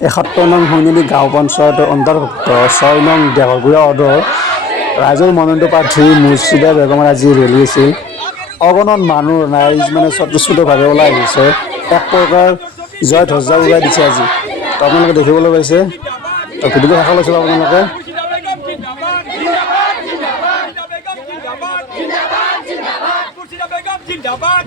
71 নং হৈনদী গাঁও পঞ্চায়তৰ অন্তৰ্ভুক্ত 6 নং দেহৰগুৰা ৱাৰ্ডৰ ৰাইজৰ মনোনীত প্ৰাৰ্থী মুৰ্ছিদা বেগমৰ আজি ৰেলী আছিল। অগণন মানুহ ৰাইজ মানে স্বতঃস্ফূৰ্তভাৱে ওলাই আহিছে, এক প্ৰকাৰ জয় ধ্বজা উৰাই দিছে আজি। তো আপোনালোকে দেখিবলৈ পাইছে, তো ভিডিঅ'টো শেষলৈ চাব আপোনালোকে। জিন্দাবাদ